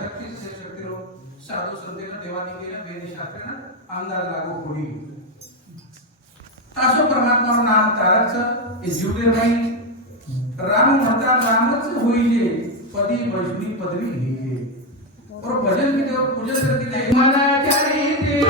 शक्ती शक्तीरो साधू संतेनं देवानी केलं वेदशास्त्रानं अंदाज लागू पुढी तासो परमात्माचं नाम ताराचं हे जीवदेवाई राम म्हणता रामच होईले पदी वैष्णी पदवी घेईले और भजन की देव पूजन करते मना चारी ते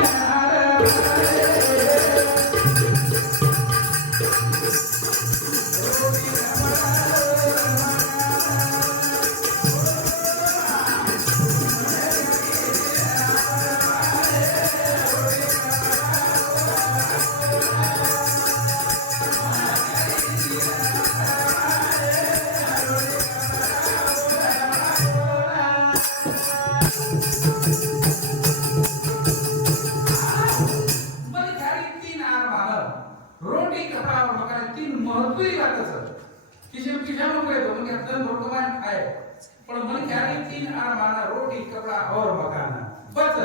पण मन क्या तीन आरमाना रोटी कपड़ा और मकान बस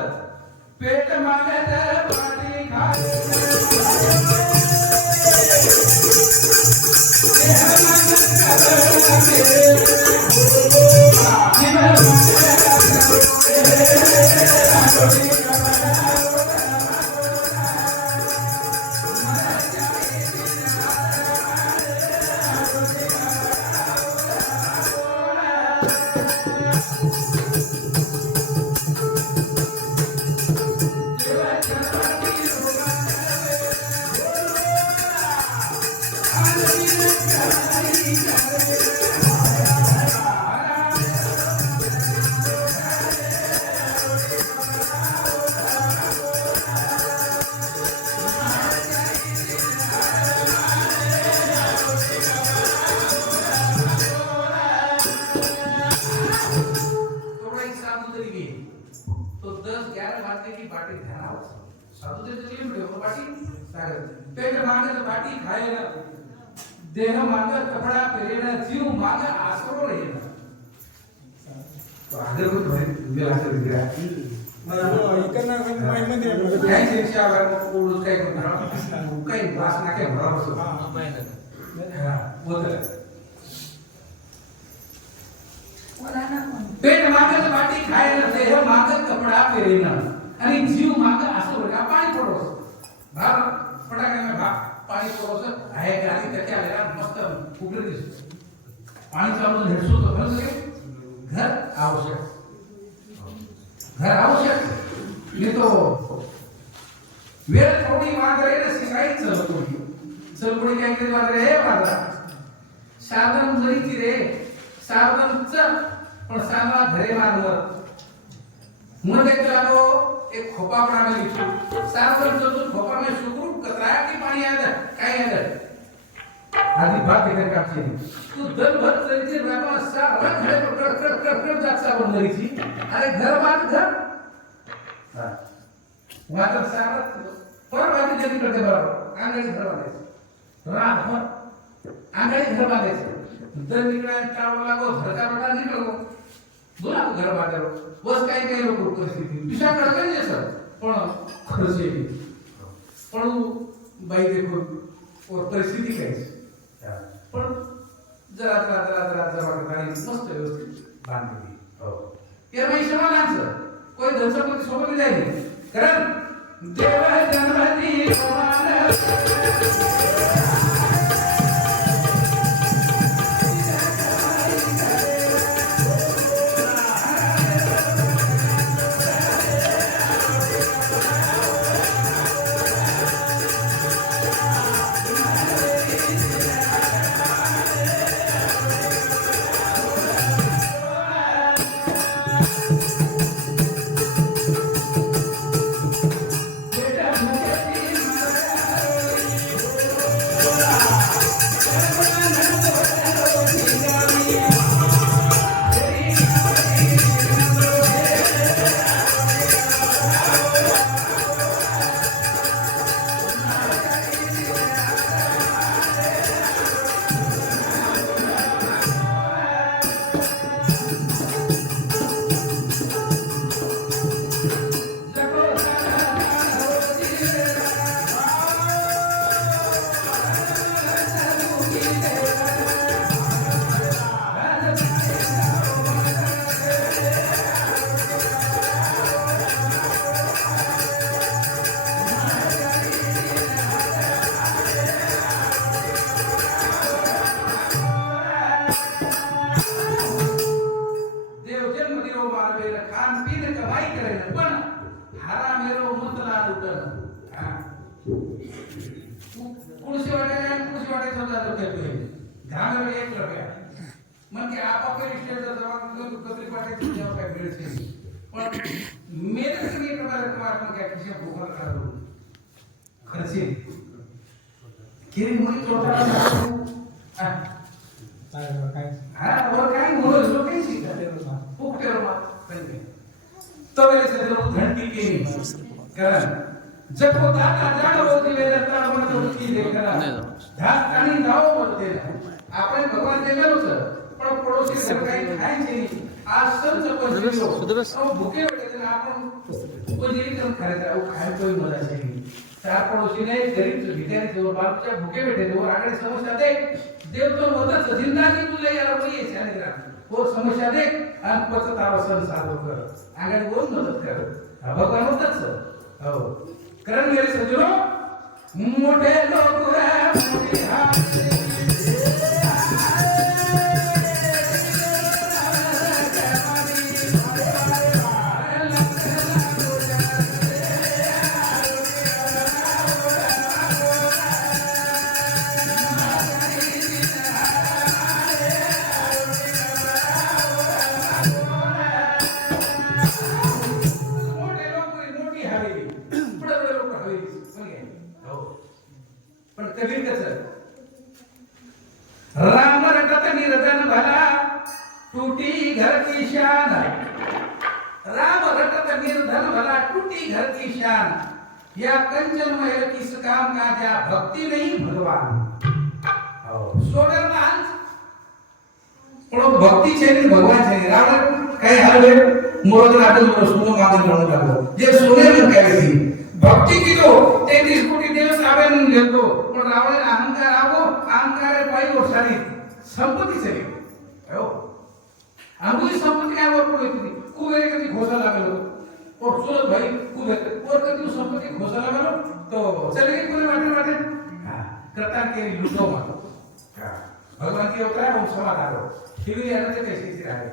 पेट मांगे तो पानी खाए देह मांग कपड़ा पहरेना जीव मांग आसरो रहेना तो आदर को मिला कर दिया इतना महिने काय शिक्षा वर कोड काय करणार काय वासना काय भरा बसो हां बोल पेट मागत बाटी खायला देह मागत कपडा पहरेना आणि जीव माग आसरो का पाणी पडोस भाग पडाके में भाग पाणी पडोस आहे गाडी त्याच्या आलेला मस्त फुगले दिसतो पाणी चालू हेडसो तो घर घर आवश्यक ये तो वेळ थोडी माग रे ना सिकाई चलपडी काय केली माग रे हे माझा साधन जरीची रे साधन चल पण साधना घरे मानवर मध्ये लागो एक खोपा बनावे लिखो साधन जो खोपा में सुगुरु कतराया की पानी आदा काय आदा आधी बात देखकर काटते तू दल भर चलते बाबा सारा घरे कर जाता बनरीची अरे घर बात घर हां वाटर सारा पर बात जल्दी करते बरोबर आंगणी घर बांधायचं रात भर आंगणी घर बांधायचं दल निकळा टावला लागो घरचा बटा निकळो बोला घर बांधारो बस काही लोक परिस्थिती दिशा कळलं नाही सर पण खरंच आहे पण बाई देखो और परिस्थिती काय पण जरा गाडी मस्त व्यवस्थित बांधली हो या बाई समाधानचं कोई धनसंपत्ती सोबत नाही कारण देव जन्मती बेटा मदद देतोय ग्रामीण एक रुपया म्हणजे आपापल्या विषयाचा जबाबदारी कत्री पाठायची जेव्हा काय मिळते पण मेरे से एक बार तुम्हारा क्या किसी भूखा करो खर्चे किरी मुली छोटा हाँ और काय बोलो जो काही शिकते खूप करो पण तो वेळे से तो घंटी केली कारण जब को दाता जाण होती वेळ तर आपण होती देखना धाक आणि नाव बोलते आपण भगवान देलेलो सर पण पडोसी काही खायचे नाही आज संत पण भूखे बैठे आपण उपजीविका करायचं वो खाय कोई मजा नहीं चार पड़ोसी ने गरीब भिखारी थे और बालबच्चा भूखे बैठे थे और आगे समस्या देख देव तो होता जिंदगी तुले यार वही है शालिग्राम वो समस्या देख आणि पछतावा संसार कर आगे वो मदद कर भगवान होताच हो कारण मेरे सज्जनों मोठे लोक मोठे हात राम रटत निर्धन भला टूटी घर की शान राम रटत निर्धन भला टूटी घर की शान या कंचन महल किस काम का जा भक्ति नहीं भगवान सोगर मान पण भक्ति છે ને ભગવાન છે રાવણ કઈ હાલે મોરદ રાતો સોનો માંગે રણો લાગો જે સોને में કહે છે ભક્તિ કીધો 33 કોટી દેવ આવે ન લેતો પણ રાવણ અહંકાર આવો અહંકારે પાઈ ઓ સારી संपत्ति से हो आंबुली संपत्ति काय वर पडली कुबेर कधी घोषा लागलो और सूरज भाई कुबेर और कधी संपत्ति घोषा लागलो तो चले गए कोने वाटे वाटे हां करता के लूटो मत हां भगवान के उतरा हम समाधान हो फिर ये आते कैसे से रहे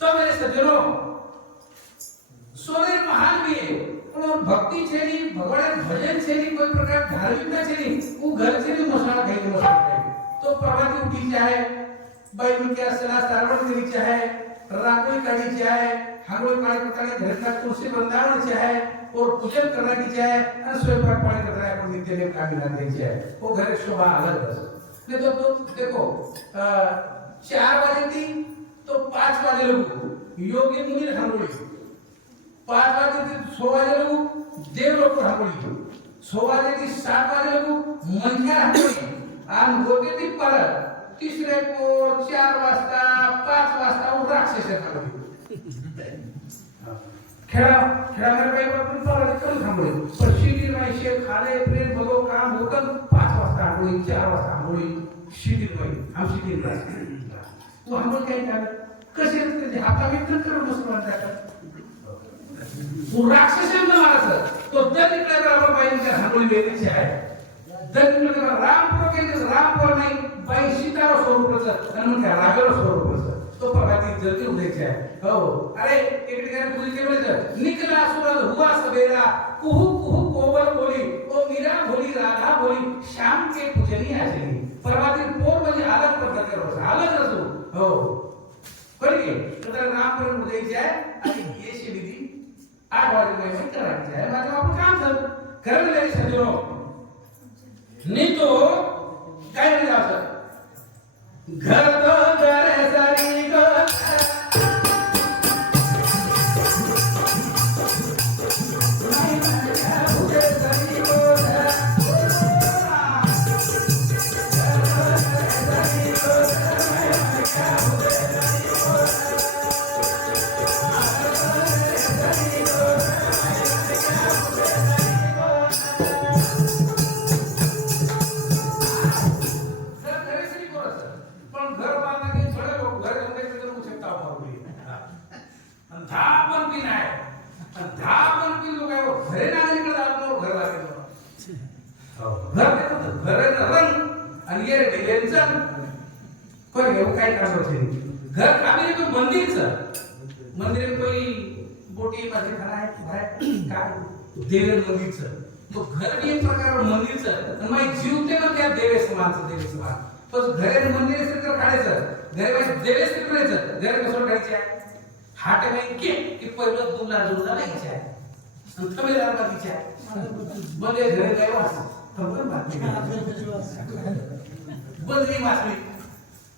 तो मेरे सज्जनों सोने महान भी है और भक्ति છે ની ભગવાન ભજન છે ની કોઈ પ્રકાર ધાર્મિકતા છે ની હું ઘર છે ની મસાલા ખાઈ મસાલા तो प्रभाती उठी जाए बाई में क्या सलाह सारवण करी चाहे रांगोली काढ़ी चाहे हांगोली पानी पकाने घर का तुलसी वृंदावन चाहे और पूजन करना की चाहे और स्वयंपाक पानी करना है अपन नित्य नेम काम मिला दे चाहे वो घर शोभा अलग है नहीं तो देखो 4 बजे थी तो 5 बजे लोग योगी मुनि हांगोली 5 बजे थी 6 बजे लोग देव लोग हांगोली 6 बजे थी 7 बजे लोग मंदिर हांगोली आणि गोपीती परत तिसरे पोर 4 वाजता 5 वाजता राक्षस खाली खेळामध्ये काही पण परत करून थांबले पण शिटीर माई शेख खाले प्रेम बघो काम होतं 5 वाजता आंघोळी 4 वाजता आंघोळी शिटीर माई आम शिटीर माई तू आंघोळ काय केलं कसे त्याचे हाता मित्र करून बसला जातात तू राक्षस मारायचं तो दर इकडे रामा बाईंच्या आंघोळी वेगळीची आहे दक्षिण रामपुर के रामपुर नहीं बाई सीतारा स्वरूपाचं आणि मग रागाला स्वरूपाचं तो प्रभाती जल्दी उठायचे आहे हो अरे एक ठिकाणी पूजी केलं निकला सूरज हुआ सवेरा कुहू कुहू कोवल बोली ओ मीरा बोली राधा बोली शाम के पूजनी आजली प्रभाती पोर म्हणजे अलग पद्धत करो अलग रसो हो कळली तर रामपुर उठायचे आहे आणि ये शिविधी 8 वाजे में करायचे आहे माझं आपण काम झालं खरं नाही सजो नहीं तो काय नाही असं घर तो घर सारी गो घर आम्ही तो मंदिर कोई बोटी माझे खाना है काय देवे मंदिरचं तो घर भी एक प्रकार मंदिरचं आणि मग जीवते ना त्या देवे समानचं देवे समान पण घरे मंदिर असेल तर काढायचं घरे बाई देवेस तर करायचं घरे कसं काढायचे आहे हाटे बाई की पहिलं तुला जुळला नाही आहे थमेल बाकीच्या बले घरे काय वास खबर बातमी बदली वासली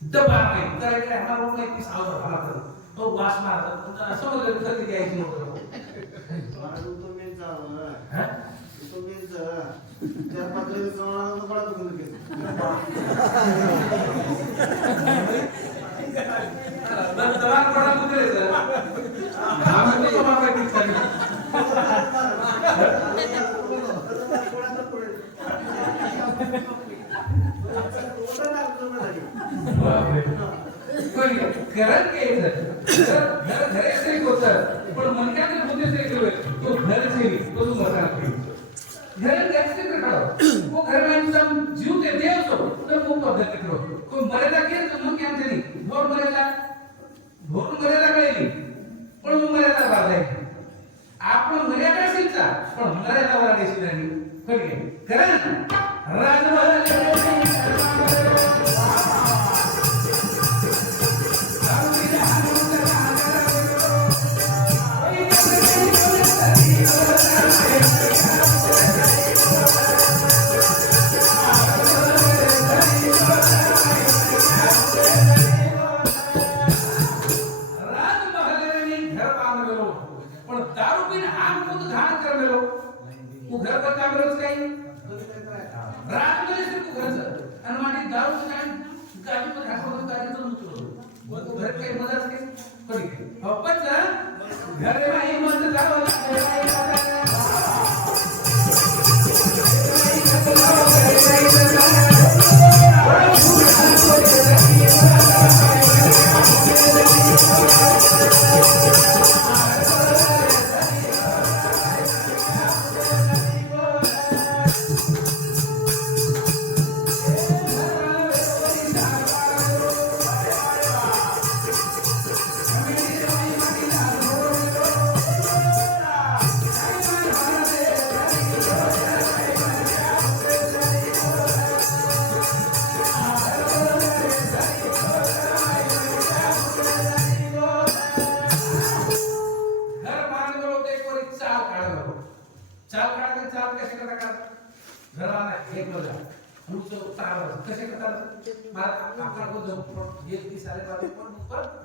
डबा नाही तर इकडे आम्हाला लोक नाही सावध झाला तर तो वास मारतात समजलं तर किती यायची नव्हतं करण घरे असे होतं पण मनक्याचे बुद्धी से केले तो घर से तो मरना घर कैसे करो वो घर में इंसान जीव के देव तो वो पद्धत करो कोई मरेला के तो मन क्या तरी भोर मरेला कळली पण वो मरेला वालाय आपण मर्यादा शिकता पण मरेला वाला देशी नाही कळले करण राजमहल घर पर काम रोज काही रात मध्ये सिर्फ घरचं आणि माटी दारू काय गाडी पर हाकून गाडीचं उचलतो घर काही मदत काही पडी पण घरे नाही मत जावं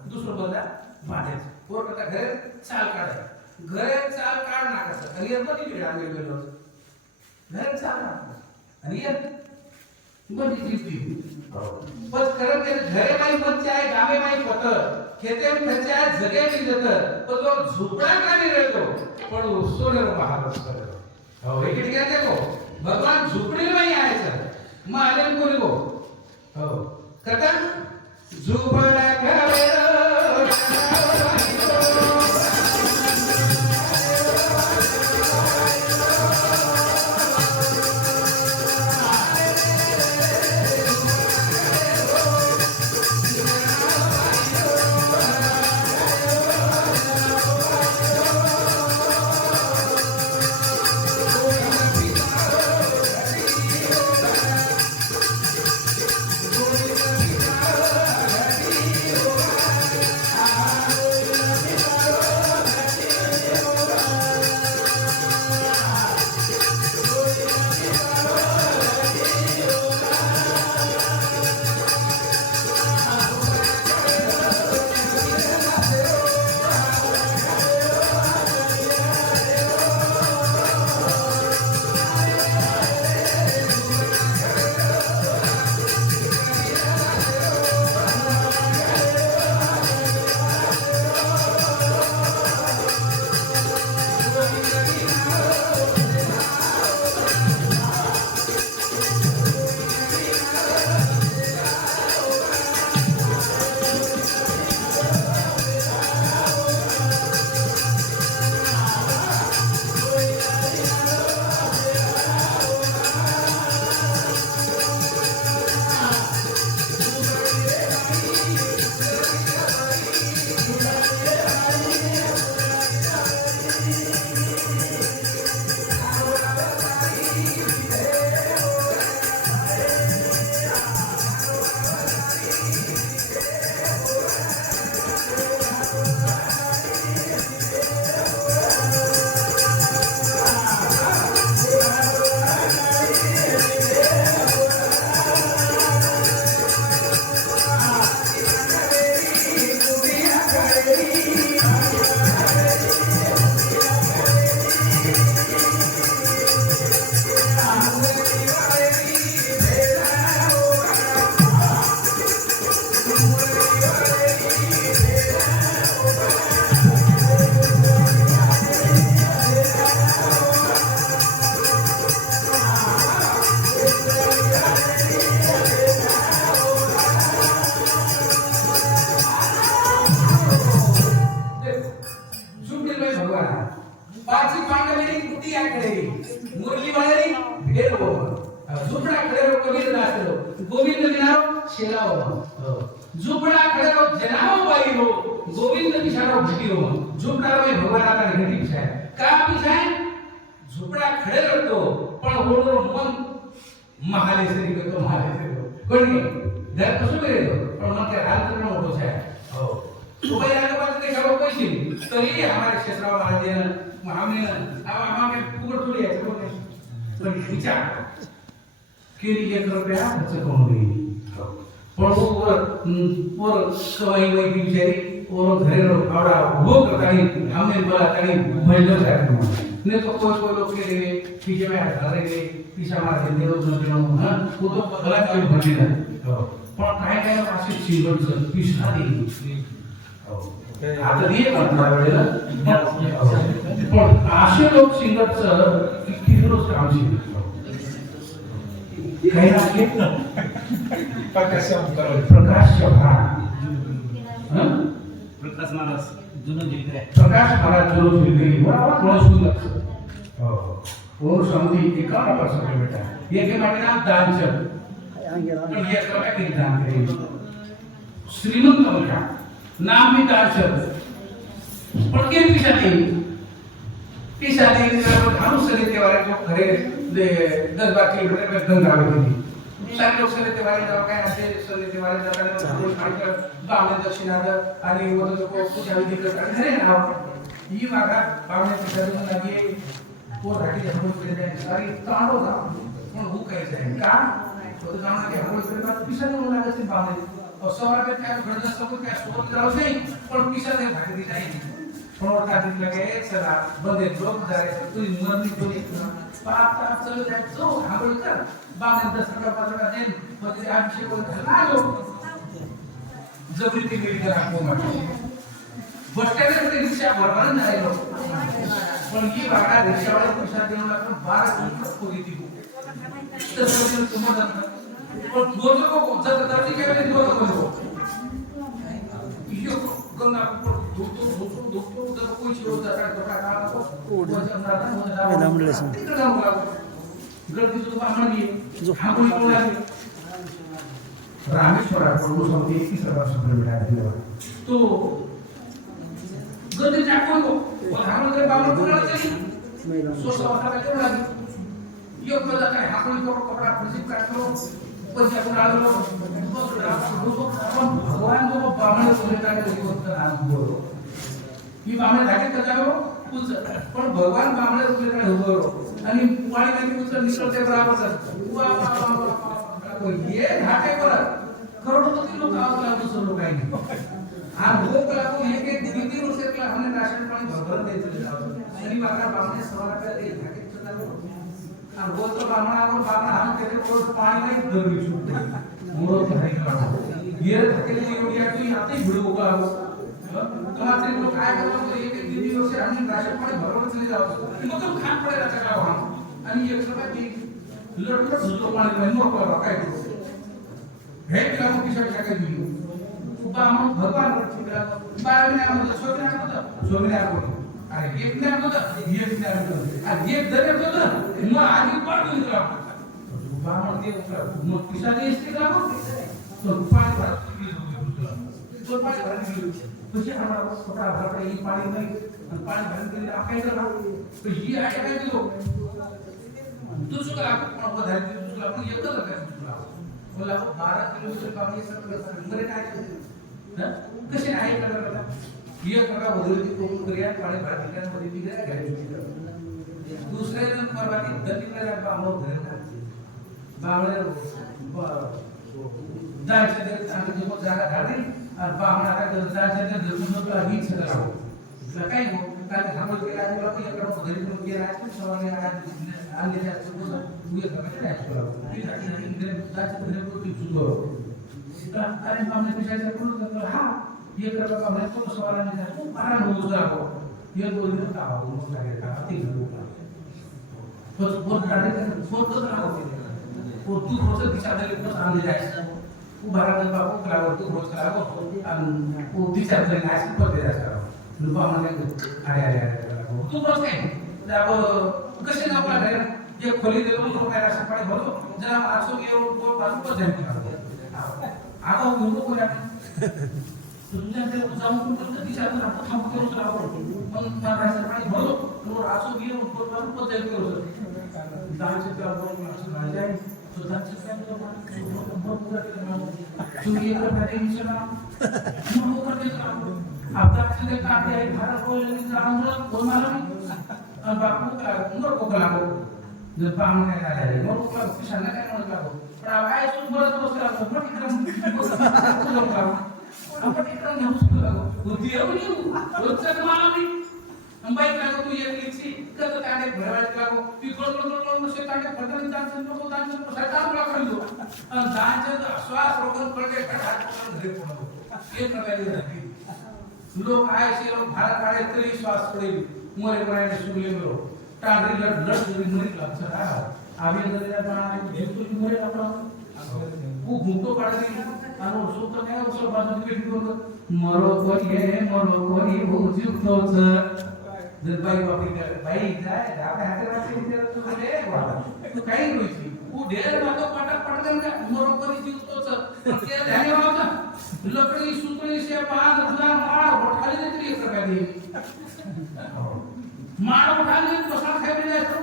दूसरा बंदा मारे और कथा घरे चाल काढ नाकाचं आणि येत बघितली आम्ही गेलो घरे चाल नाकाचं आणि येत बघितली ती पण खरं ते घरे माई बच्चे आहे गावे माई पत खेते बच्चे आहे जगे नाही जात पण तो झुपडा का नाही रहतो पण सोने बाहर असतो हो हे किती कहते को भगवान झुपडी में ही आए सर मां आले कोणी को हो कथा झुपडा घरे पाची पांडवेनी कुटी आकडे मुरली वाळरी भेर हो झुपडा खडेरो कबीर नाचलो गोविंद विनारो शेलाओ झुपडा खडेरो जनाओ बाई हो गोविंद बिचारो घटी हो झुपडा में भगवान आता घटी बिचाय का बिचाय झुपडा खडेरो तो पण ओडो मन महालेश्वरी को तो महालेश्वरी कोणी घर कसं करेलो पण मन के हाल तर मोठो છે हो तो भाई आगे बात देखा वो पैसे तो ये हमारे क्षेत्र वाले देना हमने अब हमारे पूरा थोड़ी है तो विचार के लिए रुपया खर्च कौन गई पण वो कमाई वही बिचारी और घरे रो आवड़ा वो करतानी हमने बोला तानी मजदूर जाते ने तो कोई लोग के लिए पीछे में हटा रहे पीछे मार देते हो जो हां वो तो गलत कोई भरने ना पण काय असे चिंगड पिसना देई आता दिए करता वेळेला पण असे लोक सिंगरचं किती रोज काम शिकतात काही असले प्रकाश महाराज जुनो जिलकरे प्रकाश महाराज जुनो जिलकरे बराबर कोण सुंदर और समधी 51% बेटा ये के माटे नाम दानचंद पण ये करा के दान करे श्रीमंत होता नाम भी दानचंद पण के पिशादी धानु से लेते वाले जो घरे 10-12 किलोमीटर में गंगा होती सारे लोग से लेते वाले जाओ काय असे से लेते वाले जाताना रोज खायचं बावणे दक्षिणाद आणि वदन को पूजा विधी करतात घरे ना ही मागा बावणे पूजा लागे वो राठी हम करे जाए सारी तांडो का पण वो काय जाए का तो जाना के हम करे बात पिशादी होना लागते बावणे और सवार पे क्या घर दस को क्या सोच कराओ नहीं पण पिशादी भाग दी जाए पण का दिन लगे चला बंदे लोग जाए तू मरनी तो पाता चल जाए जो हाबळ कर बावणे 10 टका 5 टका देन मध्ये आमचे कोण झाला जबरी ती मेरी करा को माटे बट्ट्याने ते रिक्षा भरभरून जायलो पण ही वाडा रिक्षावाले पैसा देऊन लागून 12 किलोमीटर पोरी ती तर तुम्हाला पण दोन को जर तरती केले दोन को यो गंगा पर दोस्तो जर कोई शिरो जाता तो का तो मैदान लेसन गर्दी जो आम्हाला जो हागुली बोला रामेश्वर को समझे 21 मिला दिया तो गर्दी जाको और हम लोग बाबू बोला चाहिए सो सवाल का क्यों लगी यो पता है हागुली को कपड़ा प्रिंट काटो पैसा बना लो भगवान को बामण बोले का नाम बोलो ही बामण जाके कजायो कुछ पण भगवान बामण बोले का हो आणि वाणी नाही कुछ निकलते बराबर वा कोई ये घाटे पर करोड़पति लोग आवाज लागू सर काही नाही आ भोग लागू हे के दीदी रुसे के हमने राशन पानी भगवान दे चले जाओ आणि माका बामणे सवाल का दे घाटे कजायो और वो तो बामणा को बामणा हम कहते रोज पानी नहीं गर्मी छूटते मोरो धरे का ये धके लिए ओडिया तो आते ही भिड़ होगा तुम्हारे लोग काय करतो तो एक दीदी वर्ष हम राशन पाणी भरवून चले जाओ मतलब खान पडेला का हम आणि एक सभा की लटलट सुतो पाणी नाही मोकळा काय करू हे तिला मग किशोर काय दिली बामण भगवान रचिला बारने आम्हाला सोने आणतो सोने आणतो अरे एक नाही आणतो एक नाही आणतो आणि एक जर आणतो मग आधी पाठवून दिला बामण ते मग पिसाने इसके का तो पाणी भरत तो पाणी भरत तुझे हमारा छोटा भरत ही पाणी नाही पाणी भरत के आप काय करा तो ही आहे काय दिलो तू सुका आपण વધારે तुला आपण एकच काय तुला बोला 12 किलोमीटर पाणी सर मरे काय कसे आहे करता ये करा वदळती कोण करिया पाणी भरत ठिकाणमध्ये बिगड्या गाडी दुसऱ्या जण परवाती दतीकडे बामण घरे बामणे जायचे तर चांगली जो जागा झाली आणि बामणा काय जायचे तर जरूर तो आधी सगळं हो काय हो काय थांबल केला आणि बाकी एकडे घरी पण गेला आहे सवाने आणले जास्त उगे करायचे नाही ती साठी इकडे जायचे तर तो सुद्धा अरे बामणे कशाचा करू तर हा ये करता बामणे तो सवालाने जातो पारा होऊ जातो ये दोन दिवस आहो मग लागेल का ती घेऊ तो बहुत काढे फोटो राहतो वो तू रोज दिशा दे को सामने जाए वो भारत का बाबू कलावर तू रोज कलावर वो दिशा दे नाच को दे रहा है लुपा माने अरे तू रोज काय कसे नाव लागले एक खोली देतो तो काय राशन पाणी भरतो जरा 800 एवढं बाजू जाईल आता उभं कोणा तुमच्याकडे जाऊन पण कधी जाऊन आपण थांब करू राहतो मग मला राशन पाणी भरतो तो 800 एवढं बाजू जाईल करू दानचे त्या बरोबर असं राजाय सुधांचे काय तुम्ही एक प्रकारे मिशना मग करते आपदा से काटे है भारत को लेने जाऊंगा कोई मालूम बापू का उम्र को लागो जब काम नहीं आ रहा है वो को किसान का नहीं लागो पर अब आए सुन बरस बरस का तो बड़ी क्रम को लागो अब बड़ी क्रम है उसको लागो वो दिया भी नहीं रोज से मालूम नहीं हम भाई का तू ये लिखी कल काटे भरवाट लागो पिकल से काटे फटन दान को दान सरकार को कर दो दान से श्वास रोकन पड़ के हाथ घरे पड़ो ये प्रकार की लोग आए से लोग भारत काढे तरी श्वास पडेल मोरे बनायला सुगले मिळो टांगरी लढ लढ मरी लागचा आम्ही नदीला पाणी घेतो मोरे आपला वो घुमतो काढते आणि सोत नाही उसो बाजू पेटी करतो मरो कोणी हो जीवतोच जर बाई बापी बाई जाय आपल्या हाते वाटते विचार तू रे बाबा तू काही होईची वो ढेर मातो पटक पटकन का मरो कोणी जीवतोच ते ध्यान वाचा लकड़ी सुतरी से पान उठा मार उठा ले तेरी कर दे मार उठा ले तो साथ खाई जाए तो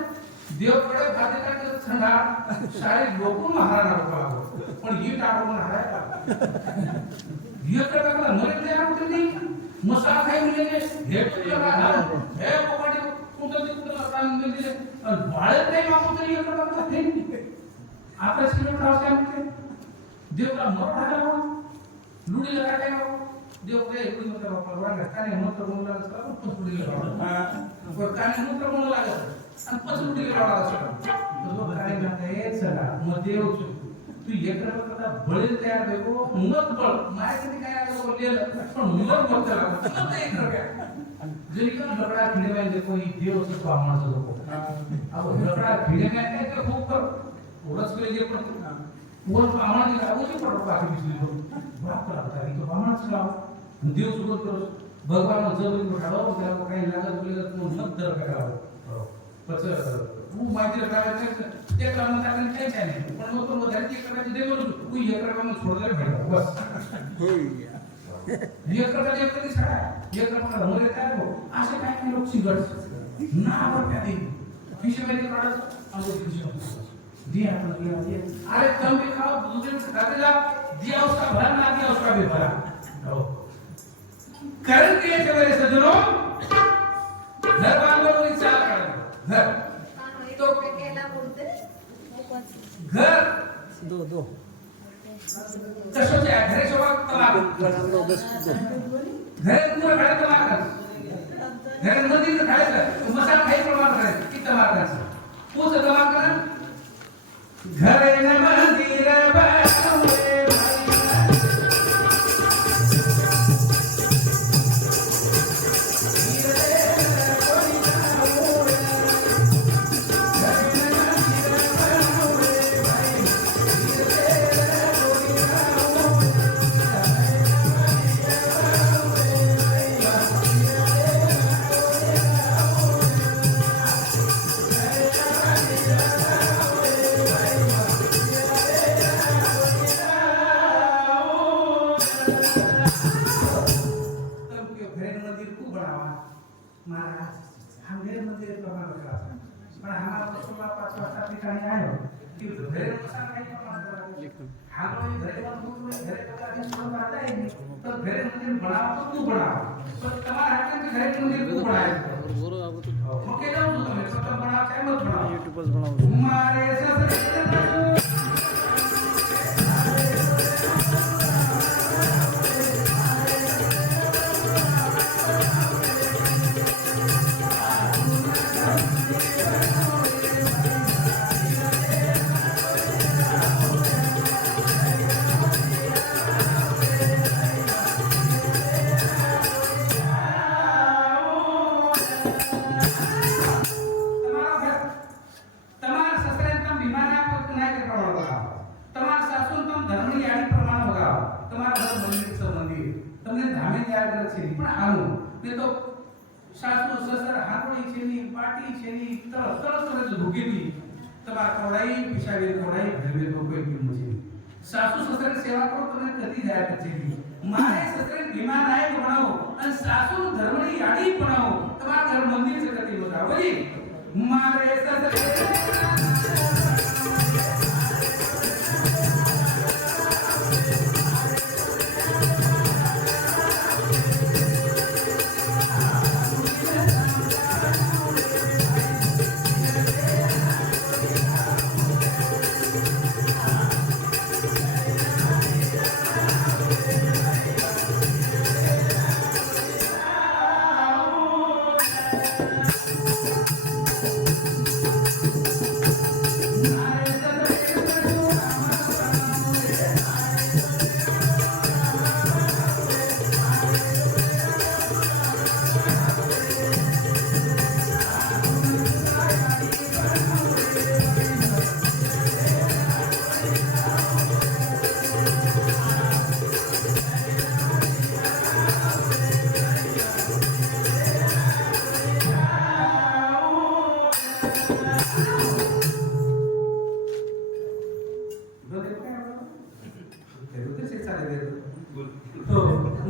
देव पड़े खाते का ठंडा सारे लोगों महाराणा को पण ये टाळो म्हणून हाराय ये कर का मरे ते आउट नहीं मसाला खाई मिले हे लगा हे पोपाटी कुंडल काम मिले बाळे नाही मागो तरी ये कर का आपल्या सिलेक्ट हाऊस काय म्हणते देवला मर टाळा लुडी लगा काय देव काय इकडून होता बापा वागा काने मूत्र म्हणू लागत का पसुडी लावला पण काने मूत्र म्हणू लागत आणि पसुडी लावला तो काने म्हणते चला मग देव तू एकरा करता बळी तयार देखो मत बळ माहिती काय आलं बोललेलं पण मुलं बोलता लागत मत एकरा काय जरी का लकडा खिडे में देखो ये देव से ब्राह्मण से देखो अब लकडा खिडे में काय ते खूप कर ओरच के जे पण वो ब्राह्मण की लागू से पडो बाकी बिजली को बाप लागता है तो ब्राह्मण से लाओ देव सुबह करो भगवान जबरी उठाडो त्याला काही लागत बोले तो मत दर करावं पच वो माहिती करायचं ते काम टाकून काय काय नाही पण मग तो धरती करायचं दे बोलू तू हे काम सोडले भेट बस हे करायचं एक तरी साडा हे करायचं मोरे काय हो असे काय काय लोक सिगट ना बरं काय फिश मध्ये काढायचं आणि फिश दिया अपन दिया अरे कम भी खाओ दूसरे में खाते जा दिया उसका भरा ना दिया उसका भी भरा करण के लिए मेरे सज्जनों घर वालों को इच्छा कर घर तो केला बोलते घर दो कसं आहे घरे सोबत तलाक घरे तुम्हाला काय तलाक घरे मध्ये खायचं मसाला खाई प्रमाण करायचं किती तलाक करायचं पोच तलाक करा घरे न मंदिर बाहुले સાસુ સસર હાકોડી છેની પાટી છેની તરફ તરફ તરફ ભૂકેતી તમારા કોડાઈ પિશાવે કોડાઈ ભરવે તો કોઈ કિંમત છે સાસુ સસર સેવા કરો તમને કદી જાય નથી મારે સસર વિમાન નાયક બનાવો અને સાસુ ધર્મની યાદી બનાવો તમારા ઘર મંદિર છે કદી બતાવો જી મારે સસર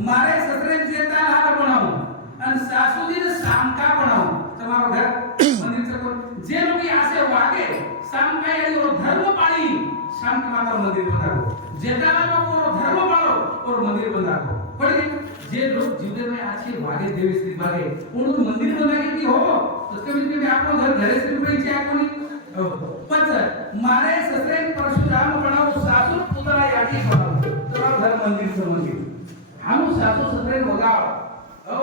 મારે સસરે જેતા હાર બનાવું અને સાસુજીને સામકા બનાવું તમારો ઘર મંદિર છે જે લોકો આસે વાગે સામકા એનો ધર્મ પાળી સામકા માતા મંદિર બનાવો જેતા લોકો ધર્મ પાળો और मंदिर बनाओ पड़ी जे लोग जीवन में आछे वागे देवी श्री वागे उन मंदिर बनाने की हो तो उसके बीच में आपको घर घरे से कोई चे आपको पच मारे ससरे परशुराम बनाओ सासु पुतला यादी बनाओ तो घर मंदिर से मंदिर हम सासु ससरे भगाओ ओ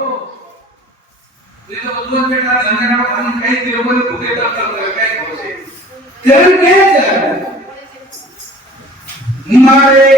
ये तो बुद्ध बेटा जंगना पानी कई दिनों में भूखे तक काय होશે ત્યારે કે છે મારે